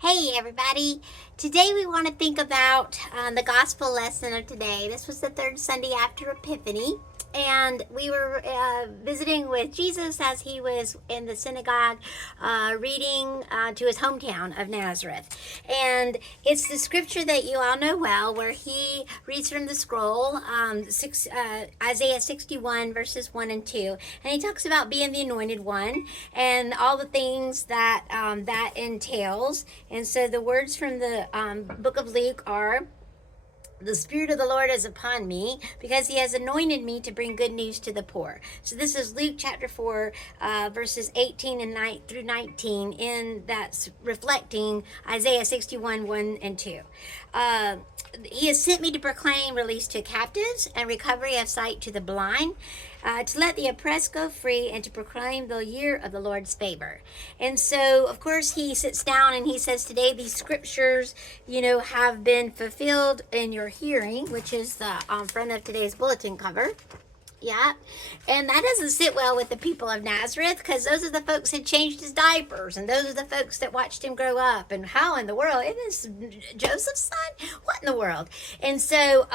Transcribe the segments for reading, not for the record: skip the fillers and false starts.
Hey everybody! Today we want to think about the gospel lesson of today. This was the third Sunday after Epiphany, and we were visiting with Jesus as he was in the synagogue reading to his hometown of Nazareth. And it's the scripture that you all know well, where he reads from the scroll, Isaiah 61, verses 1 and 2. And he talks about being the anointed one and all the things that that entails. And so the words from the book of Luke are, the Spirit of the Lord is upon me because he has anointed me to bring good news to the poor. So this is Luke chapter 4, verses 18 and 9 through 19, in that's reflecting Isaiah 61, 1 and 2. He has sent me to proclaim release to captives and recovery of sight to the blind, to let the oppressed go free, and to proclaim the year of the Lord's favor. And so, of course, he sits down and he says, today these scriptures, have been fulfilled in your hearing, which is the front of today's bulletin cover. Yeah. And that doesn't sit well with the people of Nazareth, because those are the folks that changed his diapers, and those are the folks that watched him grow up. And how in the world? Isn't this Joseph's son? What in the world? And so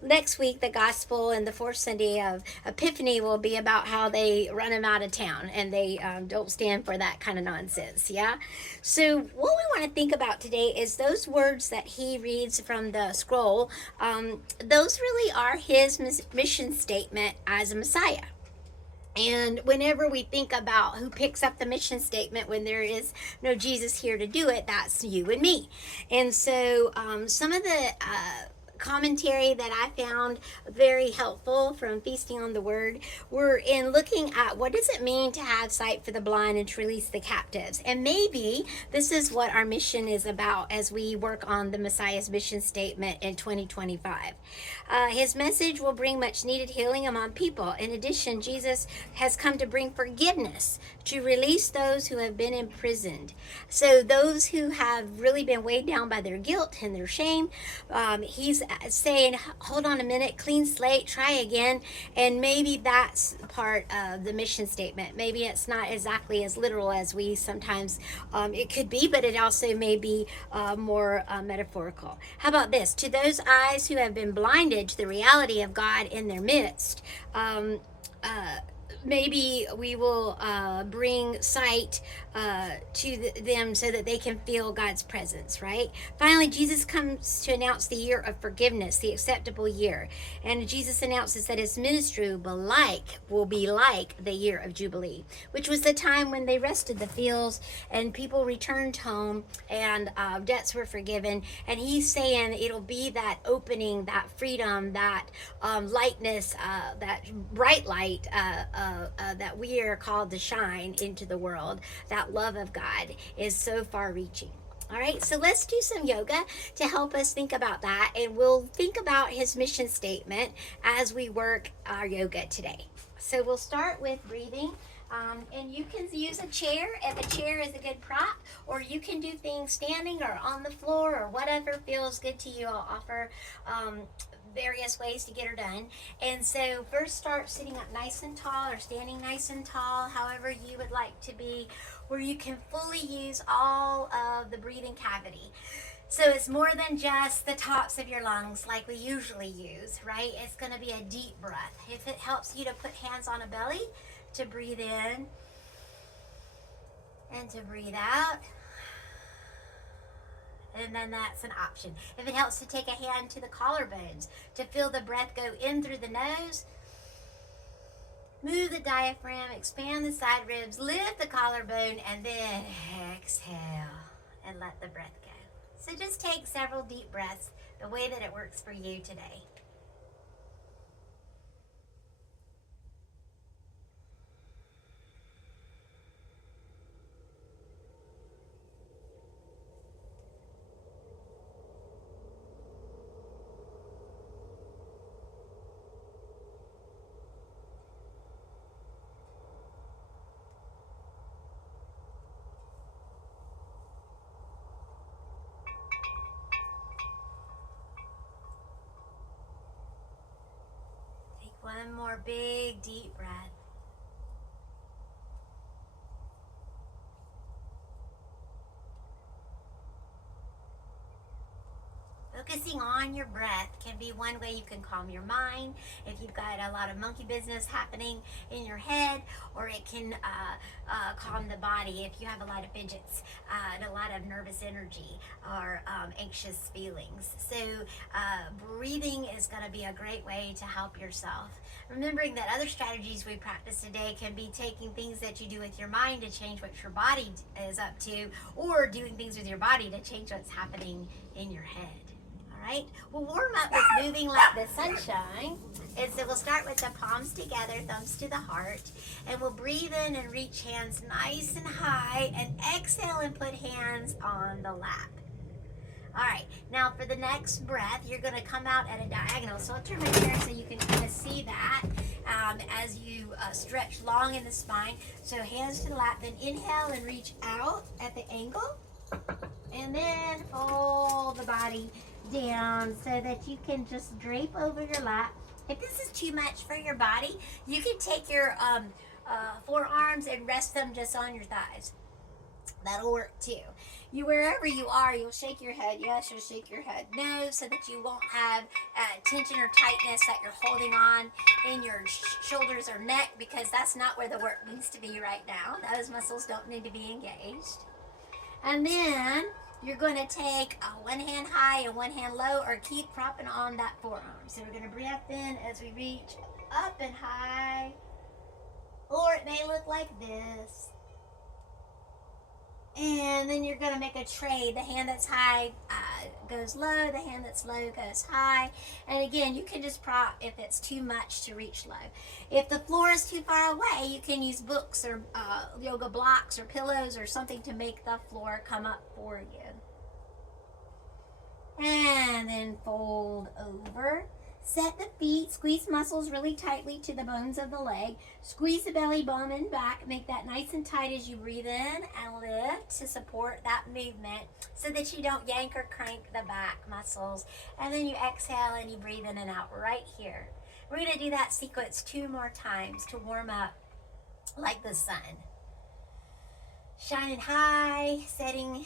next week, the gospel and the fourth Sunday of Epiphany will be about how they run him out of town, and they don't stand for that kind of nonsense. Yeah. So what we want to think about today is those words that he reads from the scroll. Those really are his mission statement as a Messiah. And whenever we think about who picks up the mission statement when there is no Jesus here to do it, that's you and me. And so some of the commentary that I found very helpful from Feasting on the Word were in looking at what does it mean to have sight for the blind and to release the captives. And maybe this is what our mission is about as we work on the Messiah's mission statement in 2025. His message will bring much needed healing among people. In addition, Jesus has come to bring forgiveness, to release those who have been imprisoned. So those who have really been weighed down by their guilt and their shame, he's saying, hold on a minute, clean slate, try again. And maybe that's part of the mission statement. Maybe it's not exactly as literal as we sometimes it could be, but it also may be more metaphorical. How about this? To those eyes who have been blinded to the reality of God in their midst, maybe we will bring sight to them so that they can feel God's presence, right? Finally, Jesus comes to announce the year of forgiveness, the acceptable year. And Jesus announces that his ministry will be like the year of Jubilee, which was the time when they rested the fields and people returned home and debts were forgiven. And he's saying it'll be that opening, that freedom, that lightness, that bright light that we are called to shine into the world. That love of God is so far reaching. All right, so let's do some yoga to help us think about that, and we'll think about his mission statement as we work our yoga today. So we'll start with breathing. And you can use a chair if a chair is a good prop, or you can do things standing or on the floor or whatever feels good to you. I'll offer various ways to get her done. And so first start sitting up nice and tall or standing nice and tall, however you would like to be, where you can fully use all of the breathing cavity. So it's more than just the tops of your lungs like we usually use, right? It's going to be a deep breath. If it helps you to put hands on a belly, to breathe in and to breathe out, and then that's an option. If it helps to take a hand to the collarbones, to feel the breath go in through the nose, move the diaphragm, expand the side ribs, lift the collarbone, and then exhale and let the breath go. So just take several deep breaths the way that it works for you today. Take one more big deep breath. Focusing on your breath can be one way you can calm your mind if you've got a lot of monkey business happening in your head, or it can calm the body if you have a lot of fidgets and a lot of nervous energy or anxious feelings. So breathing is going to be a great way to help yourself. Remembering that other strategies we practice today can be taking things that you do with your mind to change what your body is up to, or doing things with your body to change what's happening in your head. Right? We'll warm up with moving like the sunshine. And so we'll start with the palms together, thumbs to the heart. And we'll breathe in and reach hands nice and high. And exhale and put hands on the lap. All right. Now for the next breath, you're going to come out at a diagonal. So I'll turn my chair so you can kind of see that as you stretch long in the spine. So hands to the lap. Then inhale and reach out at the angle. And then fold the body down so that you can just drape over your lap. If this is too much for your body, you can take your forearms and rest them just on your thighs. That'll work too. Wherever you are, you'll shake your head yes, you'll shake your head no, so that you won't have tension or tightness that you're holding on in your shoulders or neck, because that's not where the work needs to be right now. Those muscles don't need to be engaged. And then you're going to take one hand high and one hand low, or keep propping on that forearm. So we're going to breathe in as we reach up and high, or it may look like this. And then you're going to make a trade. The hand that's high goes low, the hand that's low goes high. And again, you can just prop if it's too much to reach low. If the floor is too far away, you can use books or yoga blocks or pillows or something to make the floor come up for you. And then fold over. Set the feet, squeeze muscles really tightly to the bones of the leg. Squeeze the belly button back. Make that nice and tight as you breathe in and lift to support that movement so that you don't yank or crank the back muscles. And then you exhale and you breathe in and out right here. We're going to do that sequence 2 more times to warm up like the sun. Shining high, setting,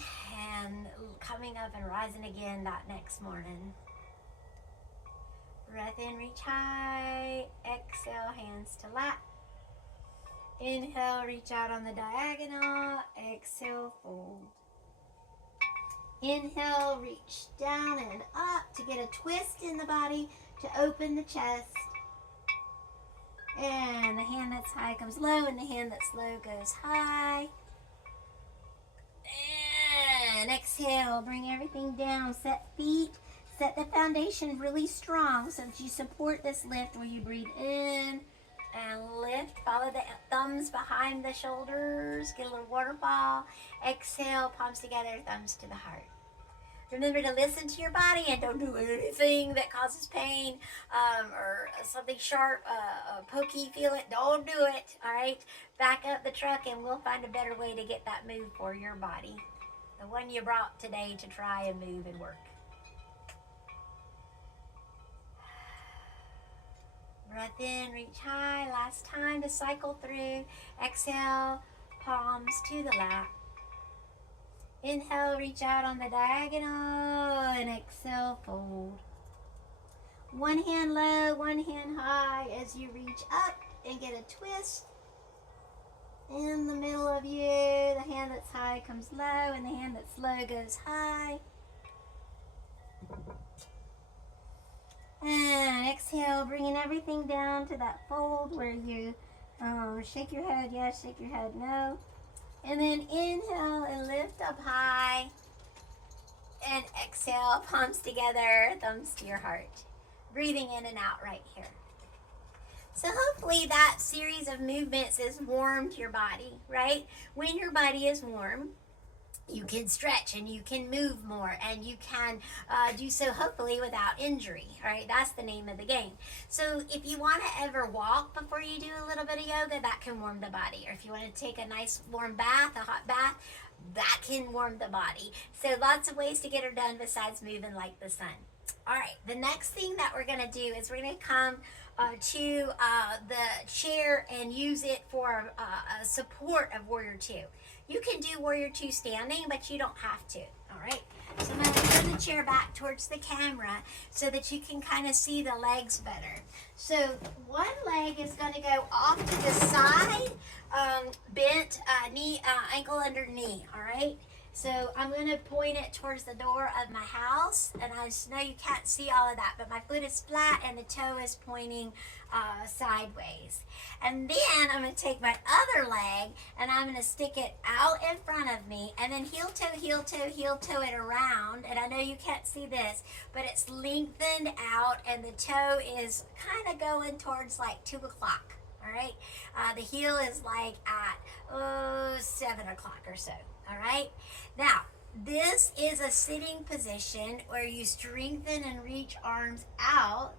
and coming up and rising again that next morning. Breath in, reach high. Exhale, hands to lap. Inhale, reach out on the diagonal. Exhale, fold. Inhale, reach down and up to get a twist in the body to open the chest. And the hand that's high comes low, and the hand that's low goes high. And exhale, bring everything down. Set feet. Set the foundation really strong so that you support this lift where you breathe in and lift. Follow the thumbs behind the shoulders. Get a little waterfall. Exhale, palms together, thumbs to the heart. Remember to listen to your body and don't do anything that causes pain or something sharp, pokey, feel it. Don't do it, all right? Back up the truck and we'll find a better way to get that move for your body. The one you brought today to try and move and work. Breath in, reach high. Last time to cycle through. Exhale, palms to the lap. Inhale, reach out on the diagonal, and exhale, fold. One hand low, one hand high as you reach up and get a twist. In the middle of you, the hand that's high comes low, and the hand that's low goes high. And exhale, bringing everything down to that fold where you shake your head yes, shake your head no. And then inhale and lift up high. And exhale, palms together, thumbs to your heart. Breathing in and out right here. So hopefully that series of movements has warmed your body, right? When your body is warm, you can stretch and you can move more, and you can do so hopefully without injury. All right, that's the name of the game. So if you want to ever walk before you do a little bit of yoga, that can warm the body. Or if you want to take a nice warm bath, a hot bath, that can warm the body. So lots of ways to get her done besides moving like the sun. All right, the next thing that we're going to do is we're going to come to the chair and use it for support of Warrior 2. You can do Warrior 2 standing, but you don't have to. All right, so I'm going to turn the chair back towards the camera so that you can kind of see the legs better. So one leg is going to go off to the side, bent knee, ankle under knee, all right? So I'm going to point it towards the door of my house, and I just know you can't see all of that, but my foot is flat and the toe is pointing sideways. And then I'm going to take my other leg and I'm going to stick it out in front of me, and then heel toe, heel toe, heel toe it around. And I know you can't see this, but it's lengthened out and the toe is kind of going towards like 2 o'clock. All right. The heel is like at 7 o'clock or so. All right. Now, this is a sitting position where you strengthen and reach arms out,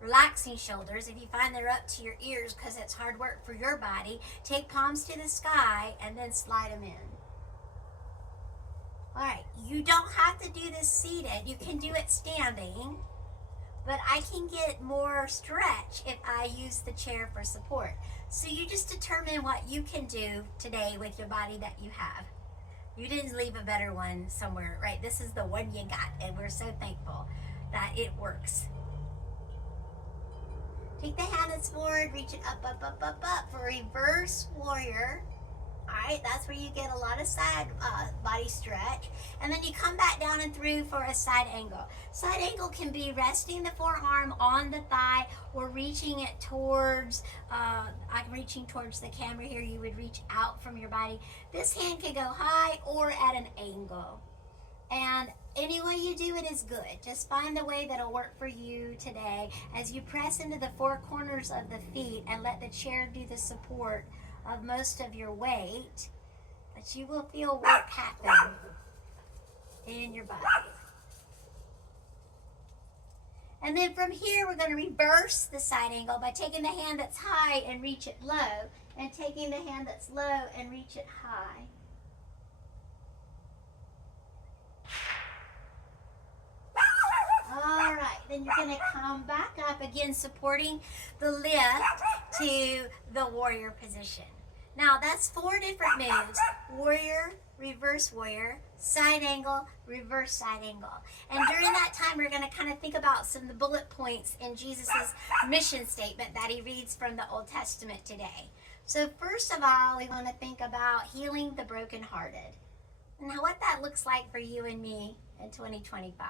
relaxing shoulders. If you find they're up to your ears because it's hard work for your body, take palms to the sky and then slide them in. All right. You don't have to do this seated. You can do it standing. But I can get more stretch if I use the chair for support. So you just determine what you can do today with your body that you have. You didn't leave a better one somewhere, right? This is the one you got, and we're so thankful that it works. Take the hand that's forward, reach it up, up, up, up, up for reverse warrior. All right, that's where you get a lot of side body stretch. And then you come back down and through for a side angle. Side angle can be resting the forearm on the thigh or reaching it towards, I'm reaching towards the camera here. You would reach out from your body. This hand can go high or at an angle. And any way you do it is good. Just find the way that'll work for you today as you press into the four corners of the feet and let the chair do the support of most of your weight, but you will feel work happen in your body. And then from here, we're going to reverse the side angle by taking the hand that's high and reach it low, and taking the hand that's low and reach it high. All right, then you're going to come back up again, supporting the lift to the warrior position. Now, that's 4 different moves: warrior, reverse warrior, side angle, reverse side angle. And during that time, we're going to kind of think about some of the bullet points in Jesus' mission statement that he reads from the Old Testament today. So first of all, we want to think about healing the brokenhearted. And what that looks like for you and me in 2025.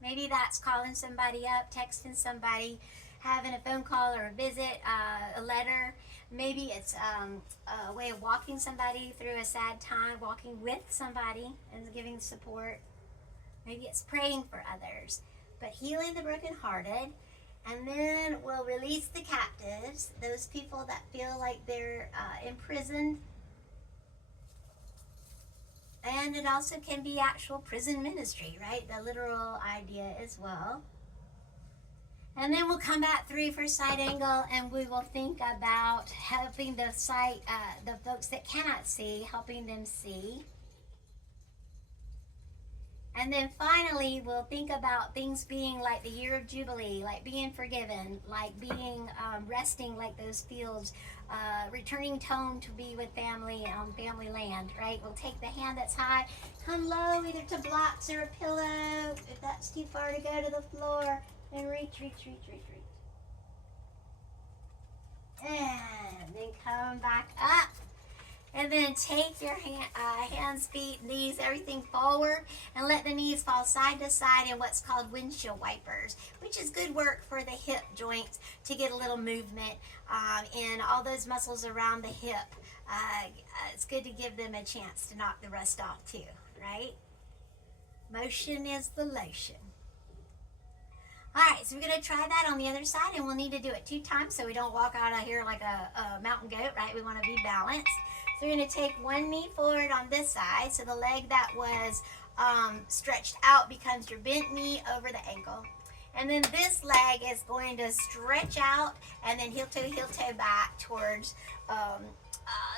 Maybe that's calling somebody up, texting somebody, having a phone call or a visit, a letter. Maybe it's a way of walking somebody through a sad time, walking with somebody and giving support. Maybe it's praying for others. But healing the brokenhearted. And then we'll release the captives, those people that feel like they're imprisoned. And it also can be actual prison ministry, right? The literal idea as well. And then we'll come back through for side angle, and we will think about helping the folks that cannot see, helping them see. And then finally, we'll think about things being like the year of Jubilee, like being forgiven, like being resting like those fields, returning home to be with family on family land, right? We'll take the hand that's high, come low either to blocks or a pillow, if that's too far to go to the floor, and reach, reach, reach, reach, reach. And then come back up. And then take your hands, feet, knees, everything forward, and let the knees fall side to side in what's called windshield wipers, which is good work for the hip joints to get a little movement in all those muscles around the hip. It's good to give them a chance to knock the rust off too, right? Motion is the lotion. All right, so we're going to try that on the other side, and we'll need to do it 2 times so we don't walk out of here like a mountain goat, right? We want to be balanced. So we're going to take one knee forward on this side, so the leg that was stretched out becomes your bent knee over the ankle. And then this leg is going to stretch out and then heel toe back towards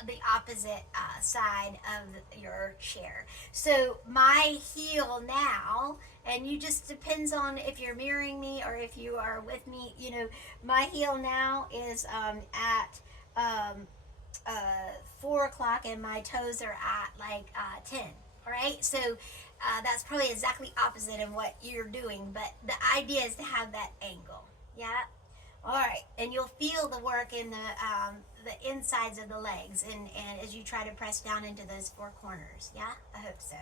the opposite side of your chair. So my heel now, and you just depends on if you're mirroring me or if you are with me, you know, my heel now is at 4 o'clock and my toes are at like 10. All right, so That's probably exactly opposite of what you're doing, but the idea is to have that angle. Yeah. All right, and you'll feel the work in the insides of the legs, and as you try to press down into those four corners. Yeah, I hope so.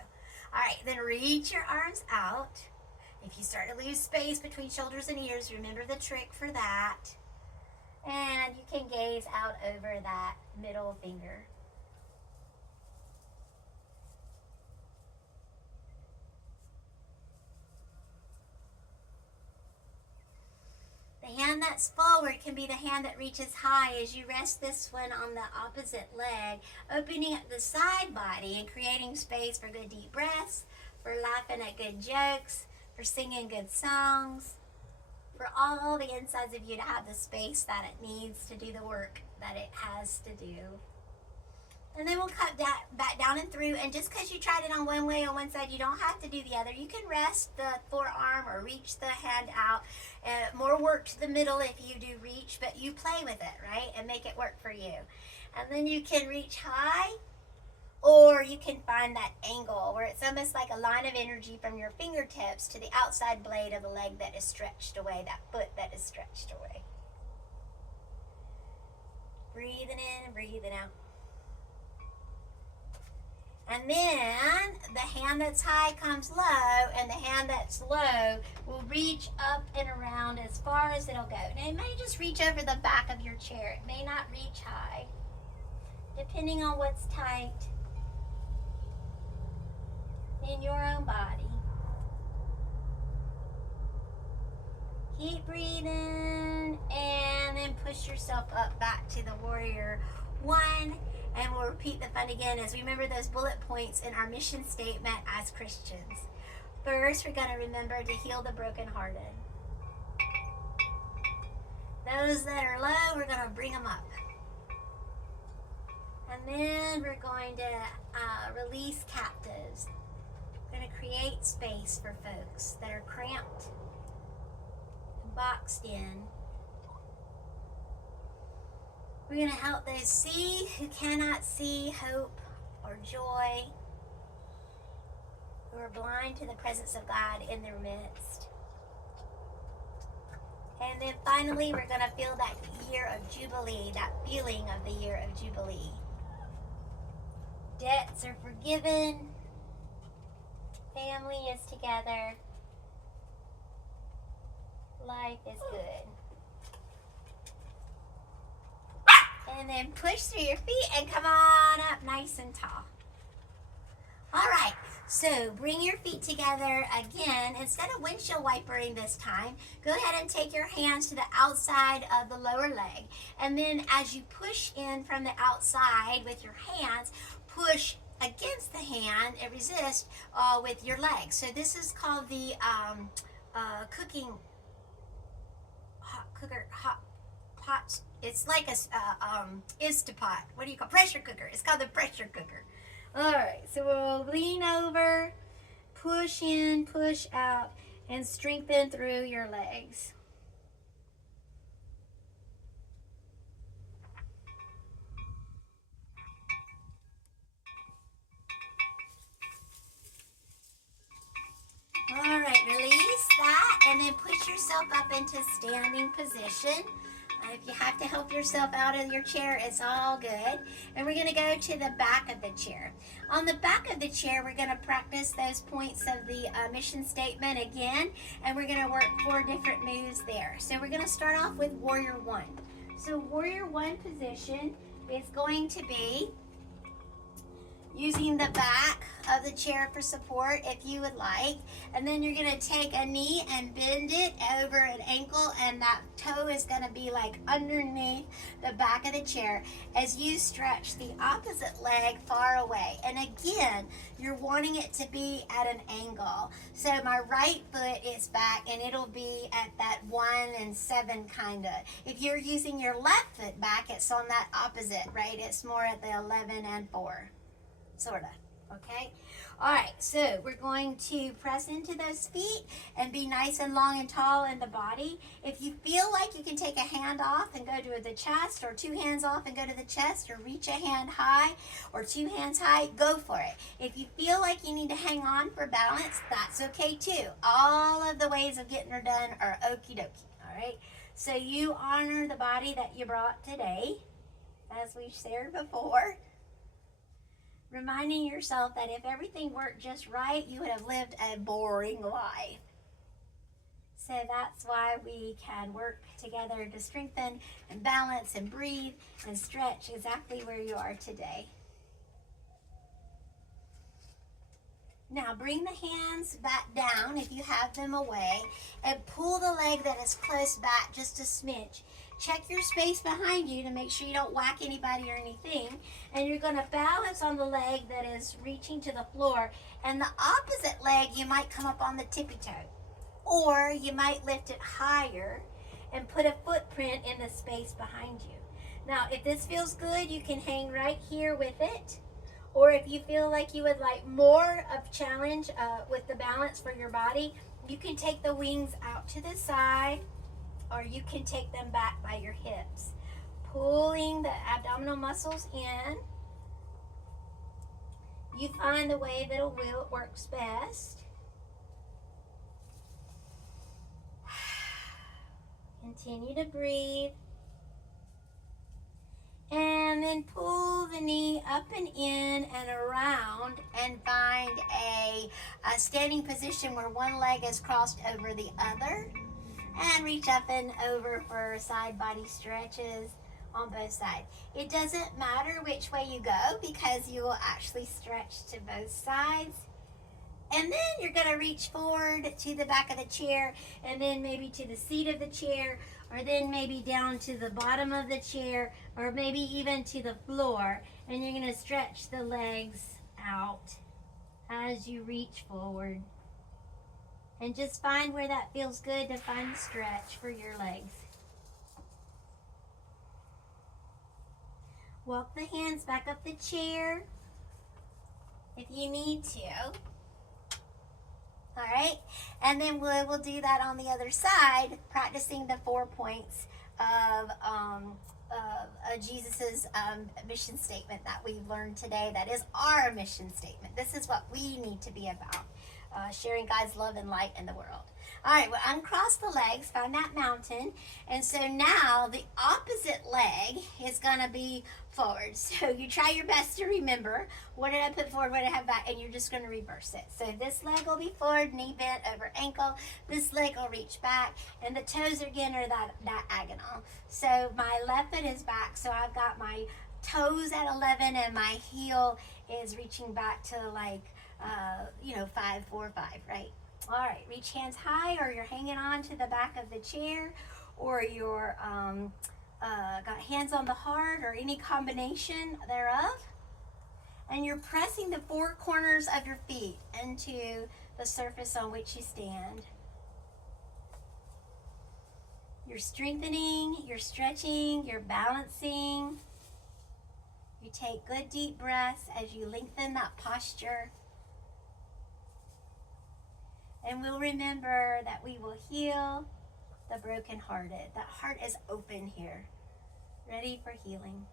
All right, then reach your arms out. If you start to lose space between shoulders and ears, remember the trick for that. And you can gaze out over that middle finger. The hand that's forward can be the hand that reaches high as you rest this one on the opposite leg, opening up the side body and creating space for good deep breaths, for laughing at good jokes, for singing good songs, for all the insides of you to have the space that it needs to do the work that it has to do. And then we'll cut that back down and through. And just because you tried it on one way on one side, you don't have to do the other. You can rest the forearm or reach the hand out. More work to the middle if you do reach, but you play with it, right? And make it work for you. And then you can reach high, or you can find that angle where it's almost like a line of energy from your fingertips to the outside blade of the leg that is stretched away, that foot that is stretched away. Breathing in and breathing out. And then the hand that's high comes low, and the hand that's low will reach up and around as far as it'll go. Now, it may just reach over the back of your chair. It may not reach high, depending on what's tight in your own body. Keep breathing, and then push yourself up back to the warrior one. And we'll repeat the fun again as we remember those bullet points in our mission statement as Christians. First, we're going to remember to heal the brokenhearted. Those that are low, we're going to bring them up. And then we're going to release captives. We're going to create space for folks that are cramped and boxed in. We're going to help those see who cannot see hope or joy, who are blind to the presence of God in their midst. And then finally, we're going to feel that year of Jubilee, that feeling of the year of Jubilee. Debts are forgiven. Family is together. Life is good. And then push through your feet and come on up nice and tall. All right, so bring your feet together again. Instead of windshield wipering this time, go ahead and take your hands to the outside of the lower leg. And then as you push in from the outside with your hands, push against the hand and resist with your legs. So this is called the cooking hot pot. It's like a Instapot. What do you call pressure cooker? It's called the pressure cooker. All right, so we'll lean over, push in, push out, and strengthen through your legs. All right, release that, and then push yourself up into standing position. If you have to help yourself out of your chair, it's all good. And we're going to go to the back of the chair. On the back of the chair, we're going to practice those points of the mission statement again. And we're going to work 4 different moves there. So we're going to start off with Warrior 1. So Warrior 1 position is going to be using the back of the chair for support if you would like. And then you're going to take a knee and bend it over an ankle, and that toe is going to be like underneath the back of the chair as you stretch the opposite leg far away. And again, you're wanting it to be at an angle. So my right foot is back and it'll be at that 1 and 7 kind of. If you're using your left foot back, it's on that opposite, right? It's more at the 11 and 4. Sort of. Okay? All right, so we're going to press into those feet and be nice and long and tall in the body. If you feel like you can take a hand off and go to the chest, or two hands off and go to the chest, or reach a hand high or two hands high, go for it. If you feel like you need to hang on for balance, that's okay too. All of the ways of getting her done are okie dokie, all right? So you honor the body that you brought today, as we shared before. Reminding yourself that if everything worked just right, you would have lived a boring life. So that's why we can work together to strengthen and balance and breathe and stretch exactly where you are today. Now bring the hands back down if you have them away, and pull the leg that is close back just a smidge. Check your space behind you to make sure you don't whack anybody or anything. And you're going to balance on the leg that is reaching to the floor. And the opposite leg, you might come up on the tippy toe. Or you might lift it higher and put a footprint in the space behind you. Now, if this feels good, you can hang right here with it. Or if you feel like you would like more of challenge with the balance for your body, you can take the wings out to the side, or you can take them back by your hips, pulling the abdominal muscles in. You find the way that works best. Continue to breathe. And then pull the knee up and in and around, and find a standing position where one leg is crossed over the other. And reach up and over for side body stretches on both sides. It doesn't matter which way you go, because you will actually stretch to both sides. And then you're going to reach forward to the back of the chair, and then maybe to the seat of the chair, or then maybe down to the bottom of the chair, or maybe even to the floor. And you're going to stretch the legs out as you reach forward. And just find where that feels good to find the stretch for your legs. Walk the hands back up the chair if you need to. All right, and then we'll do that on the other side, practicing the 4 points of Jesus's mission statement that we've learned today. That is our mission statement. This is what we need to be about. Sharing God's love and light in the world. All right, well, uncross the legs, find that mountain. And so now the opposite leg is going to be forward. So you try your best to remember, what did I put forward, what did I have back, and you're just going to reverse it. So this leg will be forward, knee bent over ankle. This leg will reach back, and the toes again are that diagonal. So my left foot is back, so I've got my toes at 11, and my heel is reaching back to like 5, 4, 5, right? All right, reach hands high, or you're hanging on to the back of the chair, or you're got hands on the heart, or any combination thereof. And you're pressing the 4 corners of your feet into the surface on which you stand. You're strengthening, you're stretching, you're balancing. You take good deep breaths as you lengthen that posture. And we'll remember that we will heal the brokenhearted. That heart is open here, ready for healing.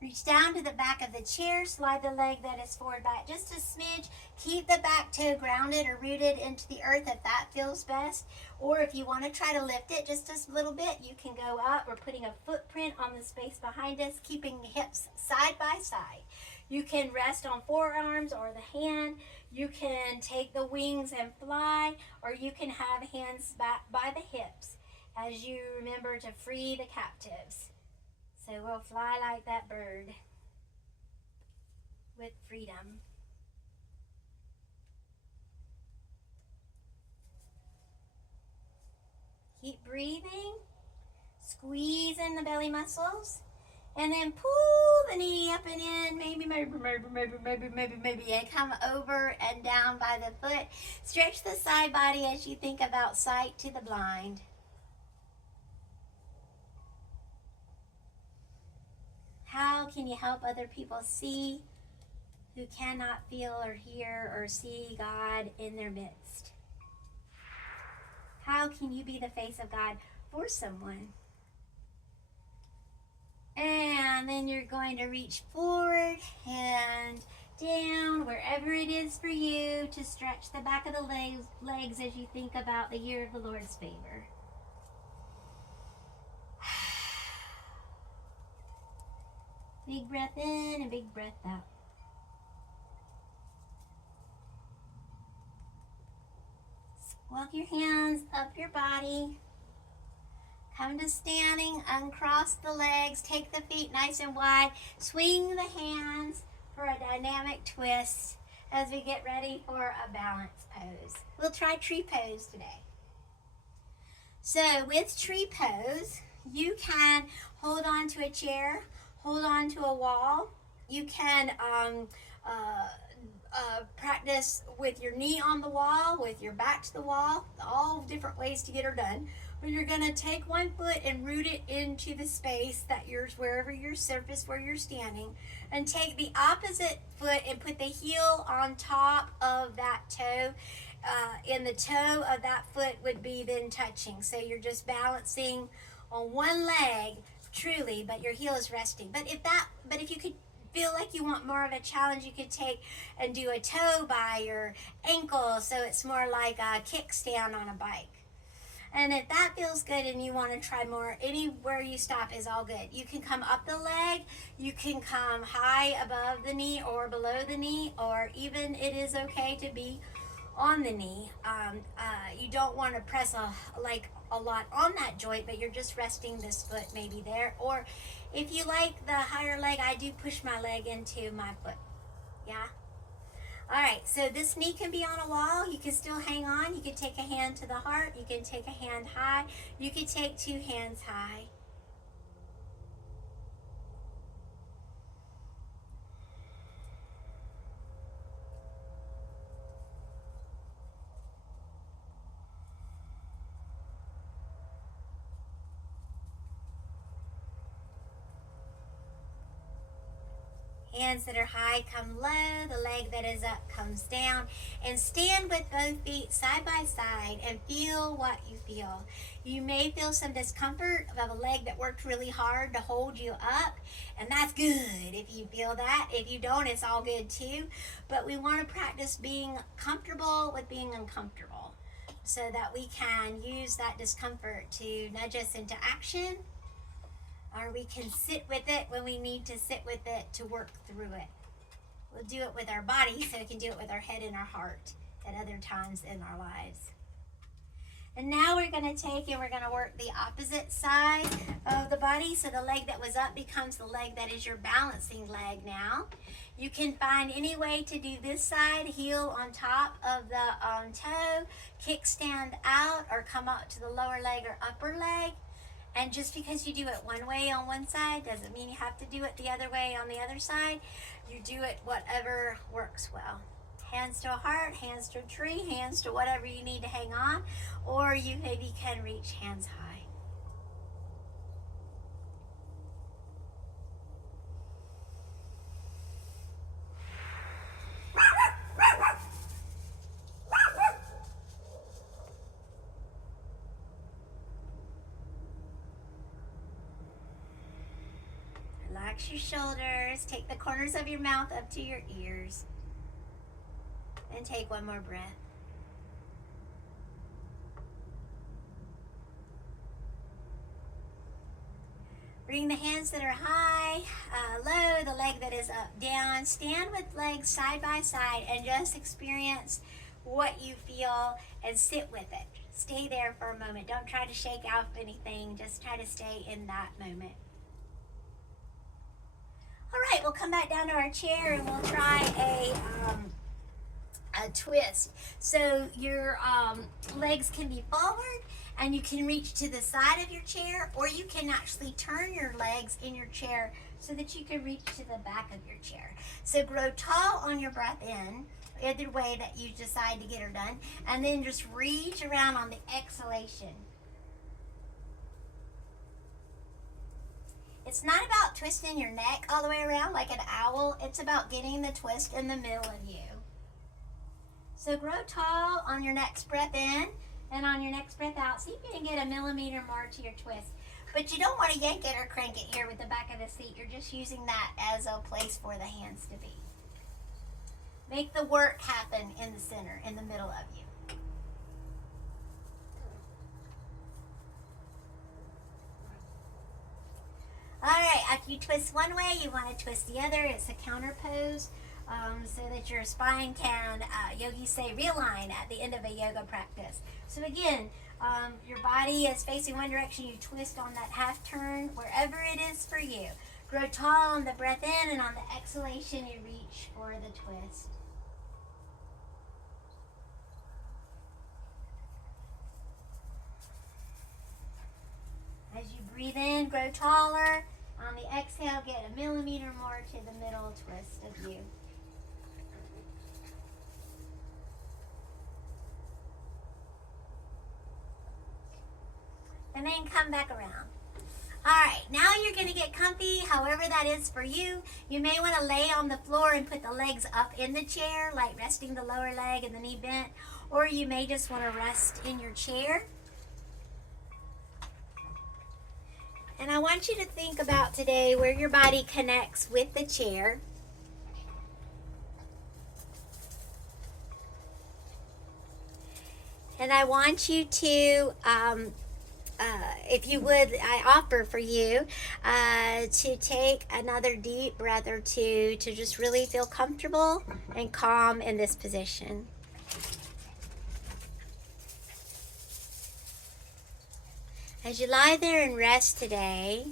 Reach down to the back of the chair, slide the leg that is forward back just a smidge. Keep the back toe grounded or rooted into the earth if that feels best. Or if you want to try to lift it just a little bit, you can go up. We're putting a footprint on the space behind us, keeping the hips side by side. You can rest on forearms or the hand. You can take the wings and fly, or you can have hands back by the hips as you remember to free the captives. So we'll fly like that bird with freedom. Keep breathing. Squeeze in the belly muscles. And then pull the knee up and in, maybe, and come over and down by the foot. Stretch the side body as you think about sight to the blind. How can you help other people see, who cannot feel or hear or see God in their midst. How can you be the face of God for someone? And then you're going to reach forward and down, wherever it is for you, to stretch the back of the legs as you think about the year of the Lord's favor. Big breath in and big breath out. Walk your hands up your body. Come to standing, uncross the legs, take the feet nice and wide, swing the hands for a dynamic twist as we get ready for a balance pose. We'll try tree pose today. So with tree pose, you can hold on to a chair, hold on to a wall. You can practice with your knee on the wall, with your back to the wall, all different ways to get her done. But you're going to take one foot and root it into the space that wherever your surface where you're standing, and take the opposite foot and put the heel on top of that toe, and the toe of that foot would be then touching. So you're just balancing on one leg truly, but your heel is resting. But if you could feel like you want more of a challenge, you could take and do a toe by your ankle, so it's more like a kickstand on a bike. And if that feels good and you want to try more, anywhere you stop is all good. You can come up the leg, you can come high above the knee or below the knee, or even it is okay to be on the knee. You don't want to press a lot on that joint, but you're just resting this foot maybe there. Or if you like the higher leg, I do push my leg into my foot. Yeah? All right, so this knee can be on a wall. You can still hang on. You can take a hand to the heart. You can take a hand high. You can take two hands high. Hands that are high come low, the leg that is up comes down, and stand with both feet side by side and feel what you feel. You may feel some discomfort of a leg that worked really hard to hold you up, and that's good if you feel that. If you don't, it's all good too. But we want to practice being comfortable with being uncomfortable so that we can use that discomfort to nudge us into action. Or we can sit with it when we need to sit with it to work through it. We'll do it with our body, so we can do it with our head and our heart at other times in our lives. And now we're going to take and we're going to work the opposite side of the body. So the leg that was up becomes the leg that is your balancing leg now. You can find any way to do this side, heel on top of the toe, kickstand out, or come up to the lower leg or upper leg. And just because you do it one way on one side doesn't mean you have to do it the other way on the other side. You do it whatever works well. Hands to a heart, hands to a tree, hands to whatever you need to hang on, or you maybe can reach hands high. Relax your shoulders. Take the corners of your mouth up to your ears. And take one more breath. Bring the hands that are high, low, the leg that is up, down. Stand with legs side by side and just experience what you feel and sit with it. Stay there for a moment. Don't try to shake out anything. Just try to stay in that moment. All right, we'll come back down to our chair and we'll try a twist. So your legs can be forward and you can reach to the side of your chair, or you can actually turn your legs in your chair so that you can reach to the back of your chair. So grow tall on your breath in, either way that you decide to get her done, and then just reach around on the exhalation. It's not about twisting your neck all the way around like an owl. It's about getting the twist in the middle of you. So grow tall on your next breath in and on your next breath out. See if you can get a millimeter more to your twist. But you don't want to yank it or crank it here with the back of the seat. You're just using that as a place for the hands to be. Make the work happen in the center, in the middle of you. All right, after you twist one way, you want to twist the other. It's a counter pose so that your spine can, yogis say, realign at the end of a yoga practice. So again, your body is facing one direction. You twist on that half turn, wherever it is for you. Grow tall on the breath in, and on the exhalation, you reach for the twist. As you breathe in, grow taller. On the exhale, get a millimeter more to the middle twist of you. And then come back around. All right, now you're going to get comfy, however that is for you. You may want to lay on the floor and put the legs up in the chair, like resting the lower leg and the knee bent. Or you may just want to rest in your chair. And I want you to think about today where your body connects with the chair. And I want you to, if you would, I offer for you to take another deep breath or two to just really feel comfortable and calm in this position. As you lie there and rest today,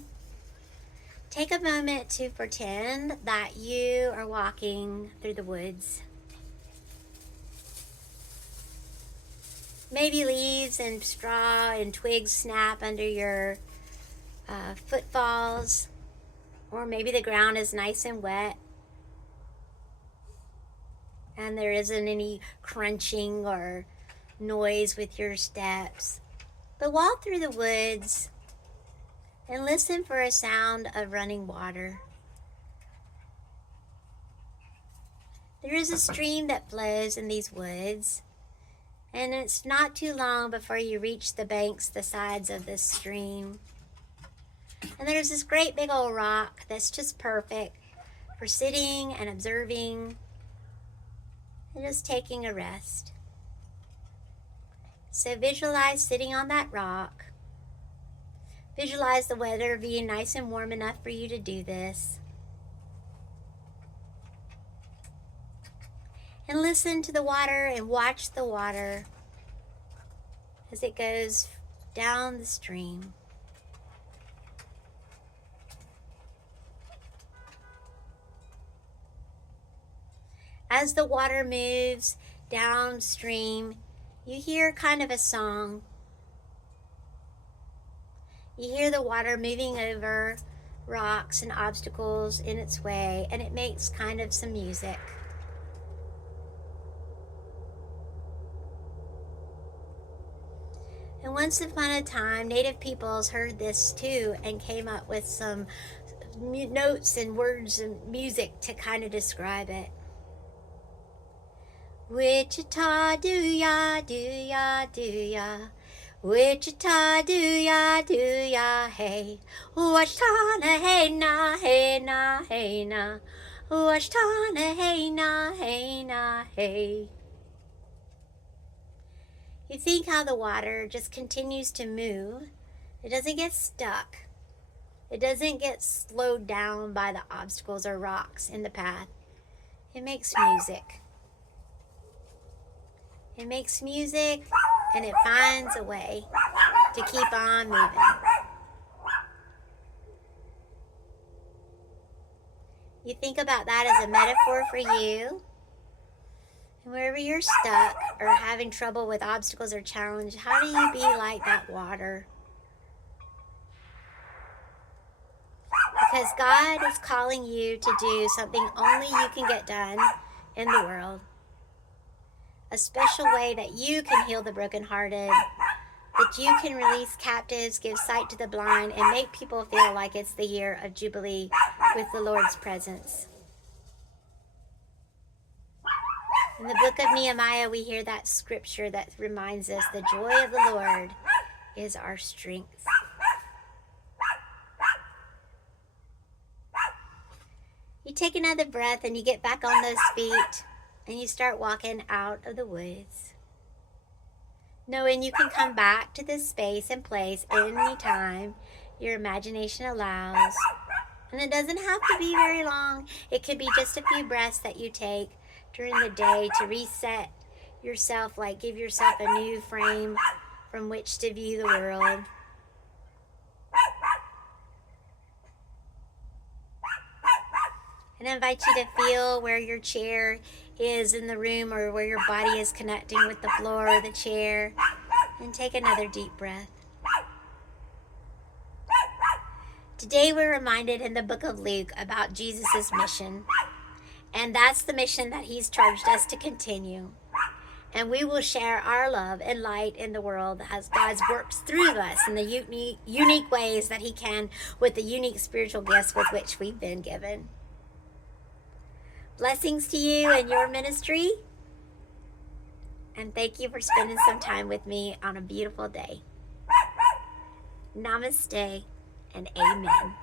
take a moment to pretend that you are walking through the woods. Maybe leaves and straw and twigs snap under your footfalls, or maybe the ground is nice and wet and there isn't any crunching or noise with your steps. But walk through the woods and listen for a sound of running water. There is a stream that flows in these woods, and it's not too long before you reach the banks, the sides of this stream. And there's this great big old rock that's just perfect for sitting and observing and just taking a rest. So visualize sitting on that rock. Visualize the weather being nice and warm enough for you to do this. And listen to the water and watch the water as it goes down the stream. As the water moves downstream, you hear kind of a song. You hear the water moving over rocks and obstacles in its way, and it makes kind of some music. And once upon a time, native peoples heard this too and came up with some notes and words and music to kind of describe it. Wichita do ya, do ya, do ya. Wichita do ya, hey. Washitana, hey na, hey na, hey na. Washitana, hey na, hey na, hey. You think how the water just continues to move. It doesn't get stuck. It doesn't get slowed down by the obstacles or rocks in the path. It makes music. It makes music, and it finds a way to keep on moving. You think about that as a metaphor for you. And wherever you're stuck or having trouble with obstacles or challenges, how do you be like that water? Because God is calling you to do something only you can get done in the world. A special way that you can heal the brokenhearted, that you can release captives, give sight to the blind, and make people feel like it's the year of Jubilee with the Lord's presence. In the book of Nehemiah, we hear that scripture that reminds us the joy of the Lord is our strength. You take another breath and you get back on those feet and you start walking out of the woods, knowing you can come back to this space and place anytime your imagination allows. And it doesn't have to be very long. It could be just a few breaths that you take during the day to reset yourself, like give yourself a new frame from which to view the world. And I invite you to feel where your chair is in the room or where your body is connecting with the floor or the chair. And take another deep breath. Today we're reminded in the book of Luke about Jesus' mission. And that's the mission that he's charged us to continue. And we will share our love and light in the world as God works through us in the unique ways that he can with the unique spiritual gifts with which we've been given. Blessings to you and your ministry. And thank you for spending some time with me on a beautiful day. Namaste and amen.